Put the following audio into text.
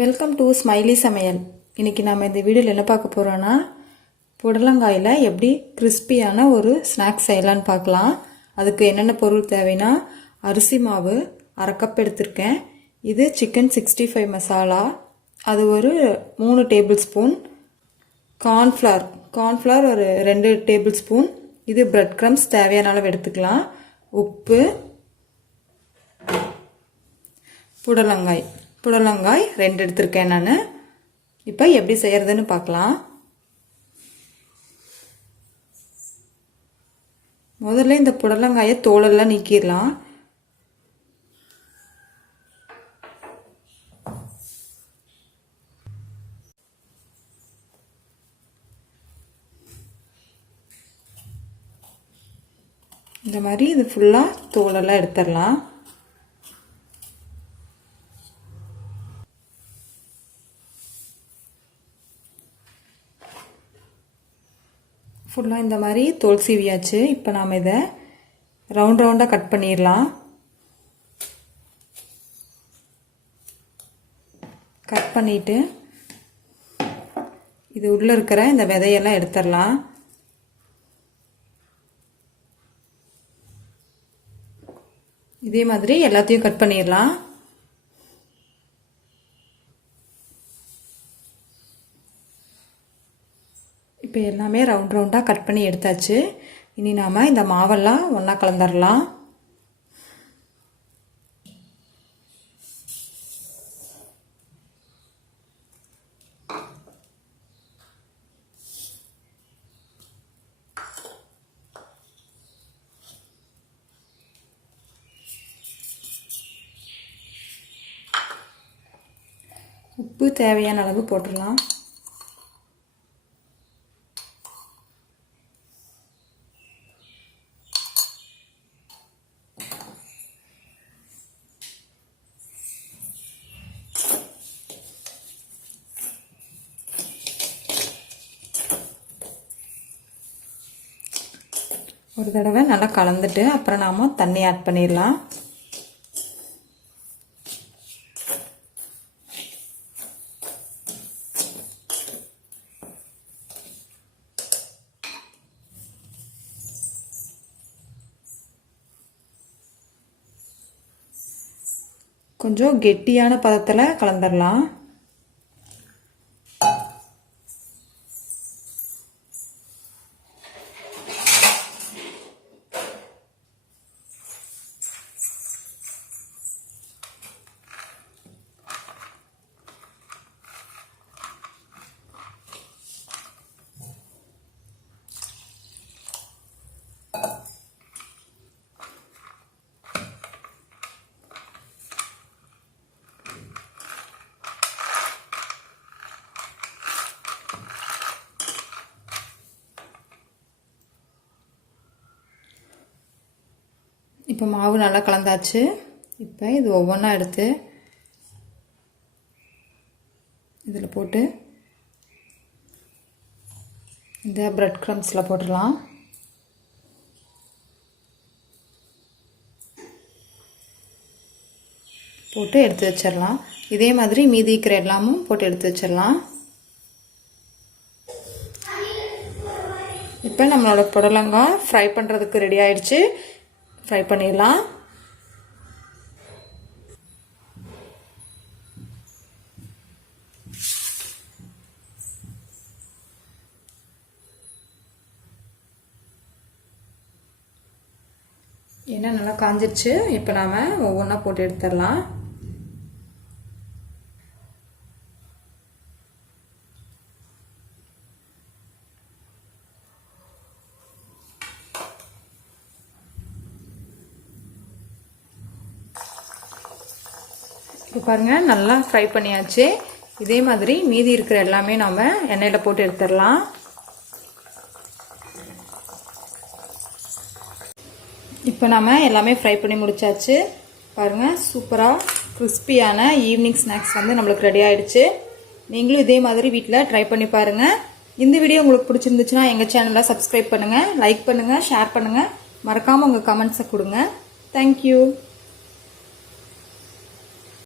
Welcome to smiley சமையல். இன்றைக்கி நம்ம இந்த வீடியோவில் என்ன பார்க்க போகிறோன்னா, புடலங்காயில் எப்படி கிறிஸ்பியான ஒரு ஸ்நாக்ஸ் செய்யலான்னு பார்க்கலாம். அதுக்கு என்னென்ன பொருள் தேவைன்னா, அரிசி மாவு 1/2 கப் எடுத்திருக்கேன். இது சிக்கன் 65 மசாலா, அது ஒரு 3 டேபிள் ஸ்பூன். கார்ன்ஃப்ளவர் ஒரு 2 டேபிள் ஸ்பூன். இது பிரெட் க்ரம்ஸ் தேவையான அளவு எடுத்துக்கலாம். உப்பு, புடலங்காய் 2 எடுத்திருக்கேன் நான். இப்போ எப்படி செய்யறதுன்னு பார்க்கலாம். முதல்ல இந்த புடலங்காயை தோலெல்லாம் நீக்கிடலாம். இந்த மாதிரி இது ஃபுல்லாக தோலெல்லாம் எடுத்துடலாம். ஃபுல்லாக இந்த மாதிரி தோல் சீவியாச்சு. இப்போ நாம் இதை ரவுண்டாக கட் பண்ணிடலாம். கட் பண்ணிவிட்டு இது உள்ளே இருக்கிற இந்த விதையெல்லாம் எடுத்துடலாம். இதே மாதிரி எல்லாத்தையும் கட் பண்ணிடலாம். இப்போ எல்லாமே ரவுண்டாக கட் பண்ணி எடுத்தாச்சு. இனி நாம் இந்த மாவெல்லாம் ஒன்றா கலந்துடலாம். உப்பு தேவையான அளவு போட்டுடலாம். ஒரு தடவை நல்லா கலந்துட்டு அப்புறம் நாம் தண்ணி ஆட் பண்ணிடலாம். கொஞ்சம் கெட்டியான பதத்தில் கலந்துடலாம். இப்போ மாவு நல்லா கலந்தாச்சு. இப்போ இது ஒவ்வொன்றா எடுத்து இதில் போட்டு இந்த பிரெட் க்ரம்ஸில் போட்டுடலாம். போட்டு எடுத்து வச்சிடலாம். இதே மாதிரி மீதி இருக்கிற எல்லாமும் போட்டு எடுத்து வச்சிடலாம். இப்போ நம்மளோட புடலங்காய் ஃப்ரை பண்ணுறதுக்கு ரெடி ஆயிடுச்சு. ஃப்ரை பண்ணிடலாம். எண்ணெய் நல்லா காஞ்சிருச்சு. இப்போ நாம் ஒவ்வொன்றா போட்டு எடுத்துடலாம். இப்போ பாருங்கள், நல்லா ஃப்ரை பண்ணியாச்சு. இதே மாதிரி மீதி இருக்கிற எல்லாமே நாம் எண்ணெயில் போட்டு எடுத்துடலாம். இப்போ நாம் எல்லாமே ஃப்ரை பண்ணி முடிச்சாச்சு. பாருங்கள், சூப்பராக கிறிஸ்பியான ஈவினிங் ஸ்நாக்ஸ் வந்து நம்மளுக்கு ரெடி ஆகிடுச்சு. நீங்களும் இதே மாதிரி வீட்டில் ட்ரை பண்ணி பாருங்கள். இந்த வீடியோ உங்களுக்கு பிடிச்சிருந்துச்சுன்னா எங்கள் சேனலை சப்ஸ்கிரைப் பண்ணுங்கள், லைக் பண்ணுங்கள், ஷேர் பண்ணுங்கள். மறக்காமல் உங்கள் கமெண்ட்ஸை கொடுங்க. தேங்க்யூ.